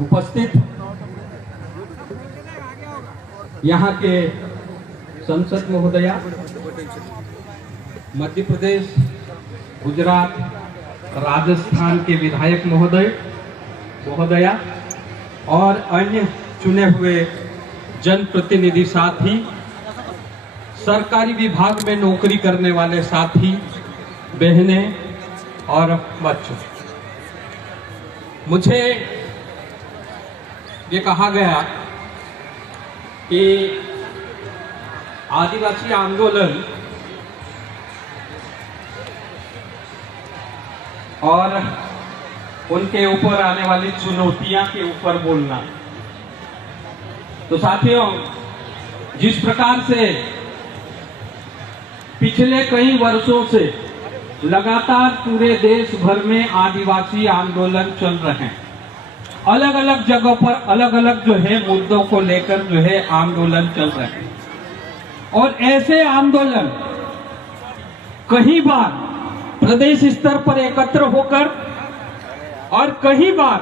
उपस्थित यहाँ के संसद महोदया, मध्य प्रदेश, गुजरात, राजस्थान के विधायक महोदया और अन्य चुने हुए जनप्रतिनिधि साथी, सरकारी विभाग में नौकरी करने वाले साथी, बहनें और बच्चों, मुझे ये कहा गया कि आदिवासी आंदोलन और उनके ऊपर आने वाली चुनौतियां के ऊपर बोलना। तो साथियों, जिस प्रकार से पिछले कई वर्षों से लगातार पूरे देश भर में आदिवासी आंदोलन चल रहे हैं, अलग अलग जगहों पर अलग अलग जो है मुद्दों को लेकर जो है आंदोलन चल रहे हैं, और ऐसे आंदोलन कई बार प्रदेश स्तर पर एकत्र होकर और कई बार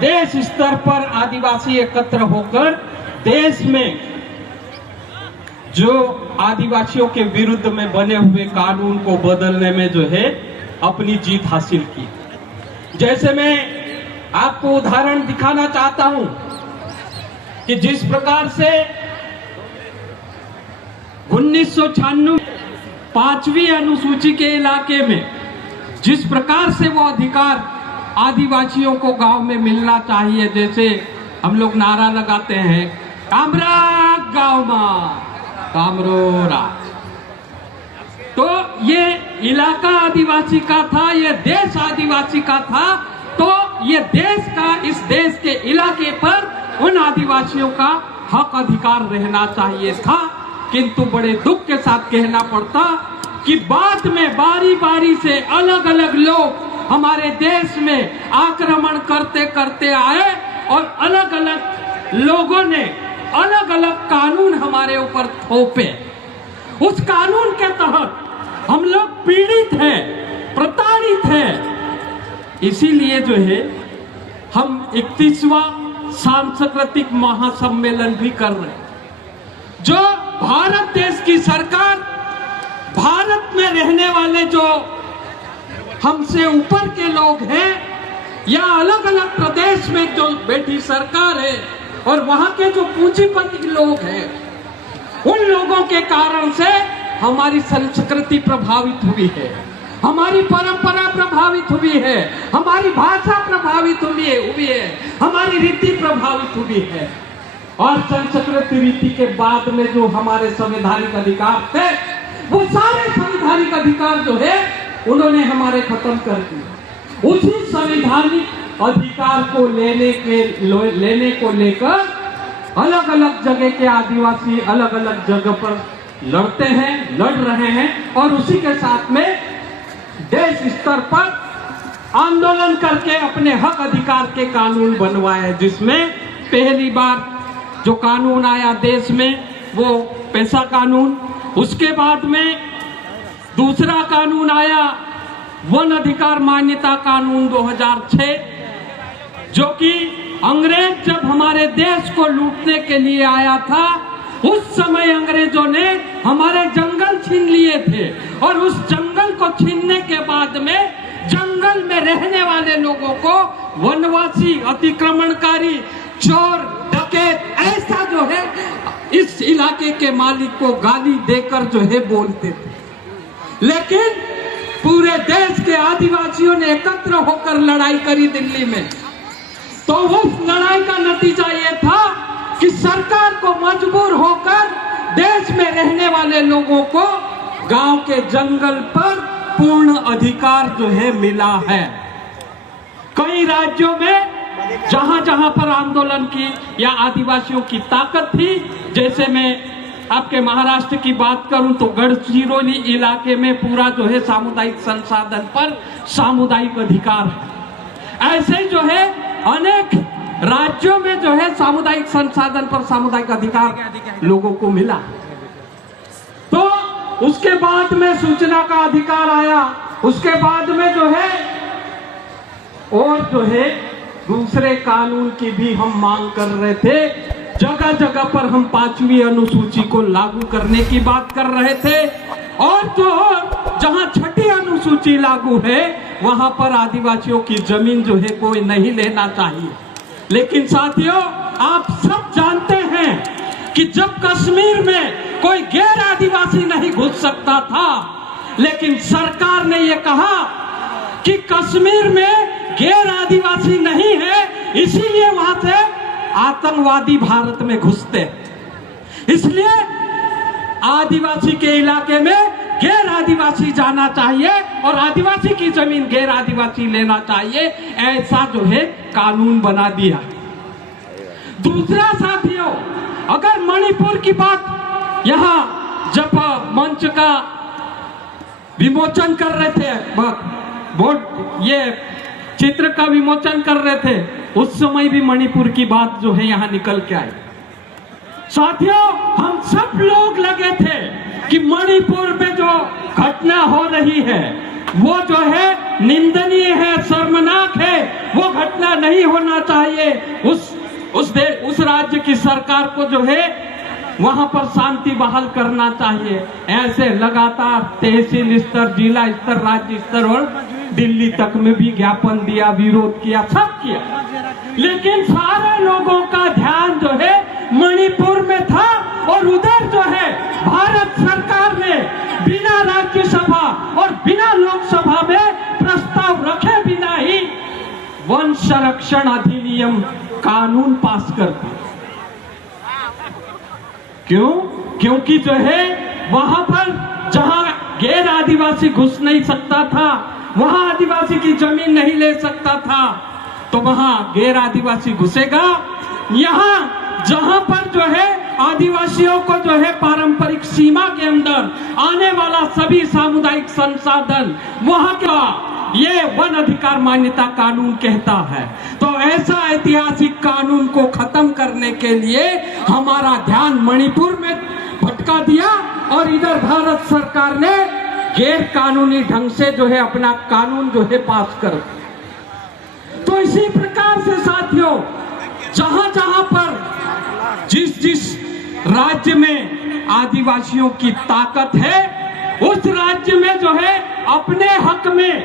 देश स्तर पर आदिवासी एकत्र होकर देश में जो आदिवासियों के विरुद्ध में बने हुए कानून को बदलने में जो है अपनी जीत हासिल की। जैसे मैं आपको उदाहरण दिखाना चाहता हूं कि जिस प्रकार से 1996 5वीं अनुसूची के इलाके में जिस प्रकार से वो अधिकार आदिवासियों को गांव में मिलना चाहिए, जैसे हम लोग नारा लगाते हैं कामरा गांव में कामरो राज, तो ये इलाका आदिवासी का था, ये देश आदिवासी का था, तो ये देश का, इस देश के इलाके पर उन आदिवासियों का हक अधिकार रहना चाहिए था। किंतु बड़े दुख के साथ कहना पड़ता कि बाद में बारी बारी से अलग अलग लोग हमारे देश में आक्रमण करते करते आए और अलग अलग लोगों ने अलग अलग कानून हमारे ऊपर थोपे। उस कानून के तहत हम लोग पीड़ित हैं, प्रताड़ित हैं। इसीलिए जो है हम 31वां सांस्कृतिक महासम्मेलन भी कर रहे हैं। जो भारत देश की सरकार, भारत में रहने वाले जो हमसे ऊपर के लोग हैं या अलग अलग प्रदेश में जो बैठी सरकार है और वहां के जो पूंजीपति लोग हैं, उन लोगों के कारण से हमारी संस्कृति प्रभावित हुई है, हमारी परंपरा प्रभावित हुई है, हमारी भाषा प्रभावित हुई है, हमारी रीति प्रभावित हुई है। और संस्कृति रीति के बाद में जो हमारे संवैधानिक अधिकार थे, वो सारे संवैधानिक अधिकार जो है उन्होंने हमारे खत्म कर दिए। उसी संवैधानिक अधिकार को लेने को लेकर अलग अलग जगह के आदिवासी अलग अलग जगह पर लड़ रहे हैं, और उसी के साथ में देश स्तर पर आंदोलन करके अपने हक अधिकार के कानून बनवाए, जिसमें पहली बार जो कानून आया देश में वो पैसा कानून, उसके बाद में दूसरा कानून आया वन अधिकार मान्यता कानून 2006, जो कि अंग्रेज जब हमारे देश को लूटने के लिए आया था, उस समय अंग्रेजों ने हमारे जंगल छीन लिए थे, और उस जंगल को छीनने के बाद में जंगल में रहने वाले लोगों को वनवासी, अतिक्रमणकारी, चोर, डकैत, ऐसा जो है इस इलाके के मालिक को गाली देकर जो है बोलते थे। लेकिन पूरे देश के आदिवासियों ने एकत्र होकर लड़ाई करी दिल्ली में, तो उस लड़ाई का नतीजा ये था कि सरकार को मजबूर होकर देश में रहने वाले लोगों को गांव के जंगल पर पूर्ण अधिकार जो है मिला है। कई राज्यों में जहां जहां पर आंदोलन की या आदिवासियों की ताकत थी, जैसे मैं आपके महाराष्ट्र की बात करूं तो गढ़चिरोली इलाके में पूरा जो है सामुदायिक संसाधन पर सामुदायिक अधिकार है। ऐसे जो है अनेक राज्यों में जो है सामुदायिक संसाधन पर सामुदायिक अधिकार लोगों को मिला। तो उसके बाद में सूचना का अधिकार आया, उसके बाद में जो है और जो है दूसरे कानून की भी हम मांग कर रहे थे। जगह जगह पर हम 5वीं अनुसूची को लागू करने की बात कर रहे थे, और तो जहां 6ठी अनुसूची लागू है वहां पर आदिवासियों की जमीन जो है कोई नहीं लेना चाहिए। लेकिन साथियों, आप सब जानते हैं कि जब कश्मीर में कोई गैर आदिवासी नहीं घुस सकता था, लेकिन सरकार ने यह कहा कि कश्मीर में गैर आदिवासी नहीं है, इसीलिए वहां से आतंकवादी भारत में घुसते। इसलिए आदिवासी के इलाके में गैर आदिवासी जाना चाहिए और आदिवासी की जमीन गैर आदिवासी लेना चाहिए, ऐसा जो है कानून बना दिया। दूसरा साथियों, अगर मणिपुर की बात यहां जब मंच का विमोचन कर रहे थे, बोर्ड ये चित्र का विमोचन कर रहे थे, उस समय भी मणिपुर की बात जो है यहां निकल के आई। साथियों, हम सब लोग लगे थे कि मणिपुर में जो घटना हो रही है वो जो है निंदनीय है, शर्मनाक है, वो घटना नहीं होना चाहिए। उस राज्य की सरकार को जो है वहां पर शांति बहाल करना चाहिए। ऐसे लगातार तहसील स्तर, जिला स्तर, राज्य स्तर और दिल्ली तक में भी ज्ञापन दिया, विरोध किया, सब किया, लेकिन सारे लोगों का ध्यान जो है मणिपुर में था। और उधर जो है भारत सरकार ने बिना राज्यसभा और बिना लोकसभा में प्रस्ताव रखे बिना ही वन संरक्षण अधिनियम कानून पास कर दिया। क्यों? क्योंकि जो है वहां पर जहां गैर आदिवासी घुस नहीं सकता था, वहां आदिवासी की जमीन नहीं ले सकता था, तो वहां गैर आदिवासी घुसेगा। यहां जहां पर जो है आदिवासियों को जो है पारंपरिक सीमा के अंदर आने वाला सभी सामुदायिक संसाधन वहां का ये वन अधिकार मान्यता कानून कहता है। तो ऐसा ऐतिहासिक कानून को खत्म करने के लिए हमारा ध्यान मणिपुर में भटका दिया और इधर भारत सरकार ने गैर कानूनी ढंग से जो है अपना कानून जो है पास कर। तो इसी प्रकार से साथियों, जहां जहां पर जिस राज्य में आदिवासियों की ताकत है, उस राज्य में जो है अपने हक में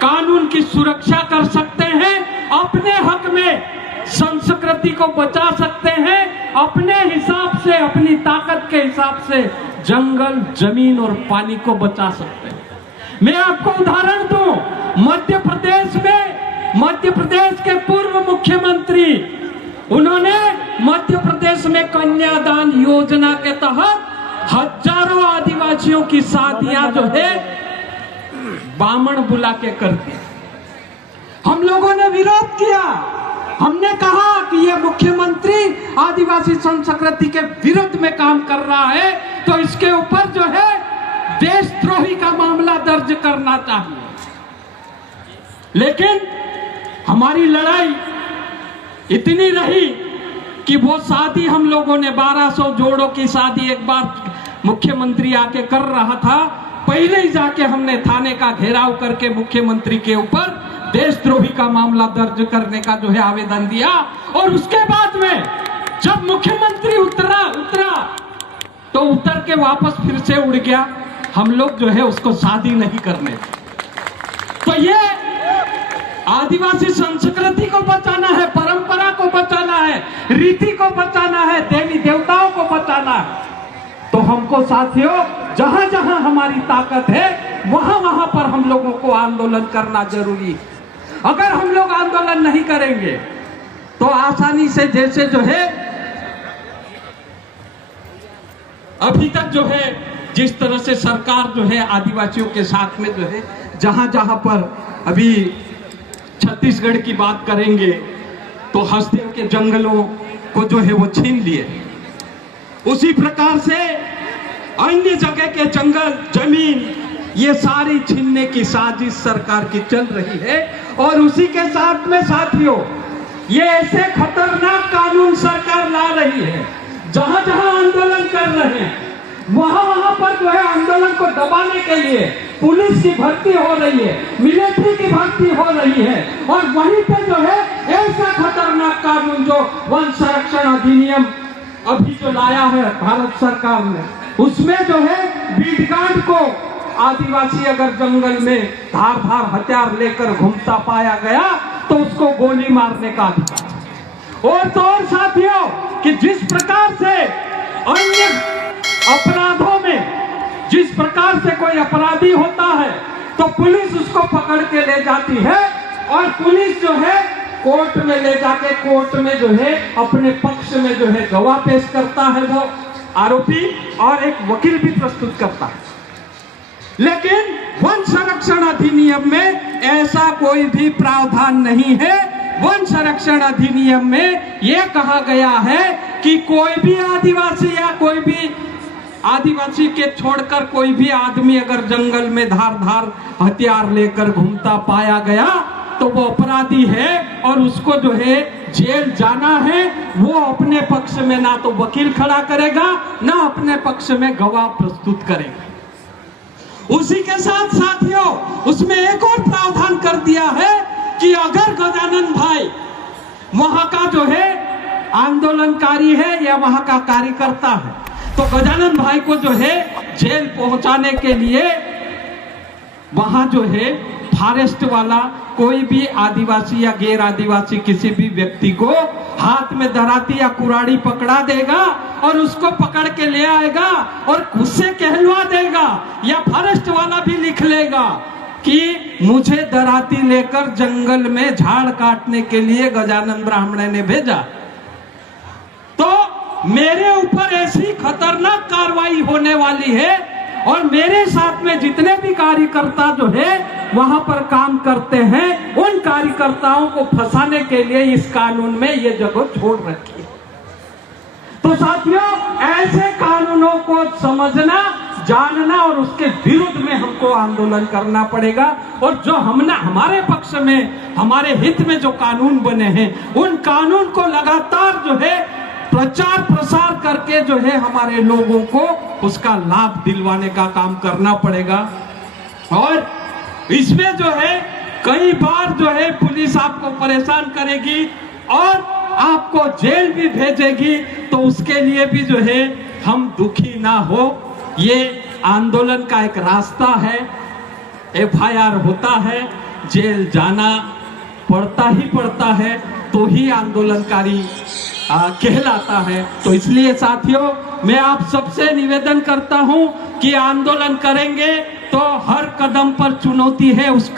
कानून की सुरक्षा कर सकते हैं, अपने हक में संस्कृति को बचा सकते हैं, अपने हिसाब से, अपनी ताकत के हिसाब से जंगल, जमीन और पानी को बचा सकते हैं। मैं आपको उदाहरण दूं, मध्य प्रदेश के पूर्व मुख्यमंत्री, उन्होंने मध्य प्रदेश में कन्यादान योजना के तहत हजारों आदिवासियों की शादियां जो है बामण बुला के कर दी। हम लोगों ने विरोध किया, हमने कहा कि ये मुख्यमंत्री आदिवासी संस्कृति के विरुद्ध में काम कर रहा है, तो इसके ऊपर जो है देशद्रोही का मामला दर्ज करना चाहिए। लेकिन हमारी लड़ाई इतनी रही कि वो शादी हम लोगों ने 1200 जोड़ों की शादी एक बार मुख्यमंत्री आके कर रहा था, पहले ही जाके हमने थाने का घेराव करके मुख्यमंत्री के ऊपर देशद्रोही का मामला दर्ज करने का जो है आवेदन दिया। और उसके बाद में जब मुख्यमंत्री उतरा तो उतर के वापस फिर से उड़ गया। हम लोग जो है उसको शादी नहीं करने। तो ये आदिवासी संस्कृति को बचाना है, परंपरा को बचाना है, रीति को बचाना है, देवी देवताओं को बचाना है। तो हमको साथियों, जहां जहां हमारी ताकत है वहां वहां पर हम लोगों को आंदोलन करना जरूरी है। अगर हम लोग आंदोलन नहीं करेंगे तो आसानी से, जैसे जो है अभी तक जो है जिस तरह से सरकार जो है आदिवासियों के साथ में जो है जहां जहां पर अभी छत्तीसगढ़ की बात करेंगे तो हसदेव के जंगलों को जो है वो छीन लिए, उसी प्रकार से अन्य जगह के जंगल, जमीन, ये सारी छीनने की साजिश सरकार की चल रही है। और उसी के साथ में साथियों, ये ऐसे खतरनाक कानून सरकार ला रही है, जहां जहां आंदोलन कर रहे हैं वहां वहां पर जो है आंदोलन को दबाने के लिए पुलिस की भर्ती हो रही है, मिलिट्री की भर्ती हो रही है, और वहीं पे जो है ऐसा खतरनाक कानून जो वन संरक्षण अधिनियम अभी जो लाया है भारत सरकार ने, उसमें जो है बीटगार्ड को आदिवासी अगर जंगल में धार धार हथियार लेकर घूमता पाया गया तो उसको गोली मारने का अधिकार। और तो और साथियों कि जिस प्रकार से अन्य अपराधों में जिस प्रकार से कोई अपराधी होता है तो पुलिस उसको पकड़ के ले जाती है, और पुलिस जो है कोर्ट में ले जाके कोर्ट में जो है अपने पक्ष में जो है गवाह पेश करता है वो आरोपी, और एक वकील भी प्रस्तुत करता है। लेकिन वन संरक्षण अधिनियम में ऐसा कोई भी प्रावधान नहीं है। वन संरक्षण अधिनियम में यह कहा गया है कि कोई भी आदिवासी या कोई भी आदिवासी के छोड़कर कोई भी आदमी अगर जंगल में धार धार हथियार लेकर घूमता पाया गया तो वो अपराधी है, और उसको जो है जेल जाना है। वो अपने पक्ष में ना तो वकील खड़ा करेगा ना अपने पक्ष में गवाह प्रस्तुत करेगा। उसी के साथ साथियों उसमें एक और प्रावधान कर दिया है कि अगर गजानन भाई वहां का जो है आंदोलनकारी है या वहां का कार्यकर्ता है तो गजानन भाई को जो है जेल पहुंचाने के लिए वहां जो है फॉरेस्ट वाला कोई भी आदिवासी या गैर आदिवासी किसी भी व्यक्ति को हाथ में दराती या कुराड़ी पकड़ा देगा और उसको पकड़ के ले आएगा और उससे कहलवा देगा, या फॉरेस्ट वाला भी लिख लेगा कि मुझे दराती लेकर जंगल में झाड़ काटने के लिए गजानन ब्राह्मण ने भेजा, तो मेरे ऊपर ऐसी खतरनाक कार्रवाई होने वाली है, और मेरे साथ में जितने भी कार्यकर्ता जो है वहां पर काम करते हैं उन कार्यकर्ताओं को फंसाने के लिए इस कानून में ये जगह छोड़ रखी है। तो साथियों ऐसे कानूनों को समझना, जानना और उसके विरुद्ध में हमको आंदोलन करना पड़ेगा, और जो हमारे पक्ष में हमारे हित में जो कानून बने हैं उन कानून को लगातार जो है प्रचार प्रसार करके जो है हमारे लोगों को उसका लाभ दिलवाने का काम करना पड़ेगा। और इसमें जो है कई बार जो है पुलिस आपको परेशान करेगी और आपको जेल भी भेजेगी, तो उसके लिए भी जो है हम दुखी ना हो। ये आंदोलन का एक रास्ता है, FIR होता है, जेल जाना पड़ता ही पड़ता है, तो ही आंदोलनकारी कहलाता है। तो इसलिए साथियों मैं आप सबसे निवेदन करता हूं कि आंदोलन करेंगे तो हर कदम पर चुनौती है, उस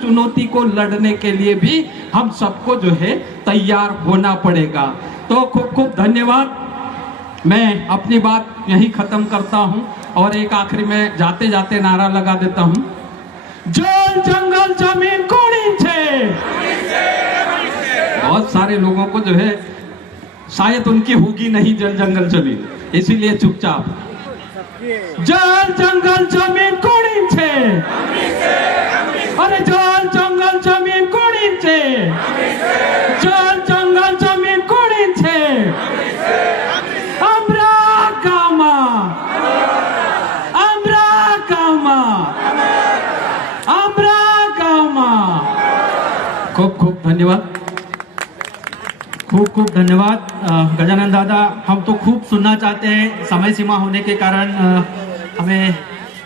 चुनौती को लड़ने के लिए भी हम सबको जो है तैयार होना पड़ेगा। तो खूब खूब धन्यवाद। मैं अपनी बात यही खत्म करता हूं और एक आखिरी में जाते जाते नारा लगा देता हूं, जल जंगल जमीन कोड़ी छे। बहुत सारे लोगों को जो है शायद उनकी होगी नहीं जल जंगल जमीन, इसीलिए चुपचाप जल जंगल जमीन कोड़ी छे, अरे जल जंगल जमीन कोड़ी छे, जल जंगल जमीन कोड़ी छे, हमरा गामा, हमरा गामा, हमरा गामा। खूब खूब धन्यवाद, खूब खूब धन्यवाद गजानन दादा। हम तो खूब सुनना चाहते हैं, समय सीमा होने के कारण हमें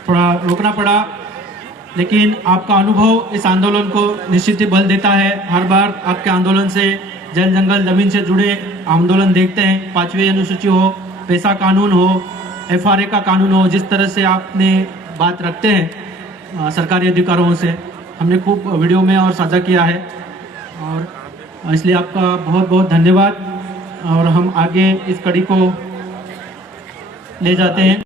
थोड़ा रोकना पड़ा, लेकिन आपका अनुभव इस आंदोलन को निश्चित ही बल देता है। हर बार आपके आंदोलन से जल जंगल जमीन से जुड़े आंदोलन देखते हैं, 5वीं अनुसूची हो, पैसा कानून हो, FRA का कानून हो, जिस तरह से आपने बात रखते हैं सरकारी अधिकारों से, हमने खूब वीडियो में और साझा किया है, और इसलिए आपका बहुत बहुत धन्यवाद। और हम आगे इस कड़ी को ले जाते हैं।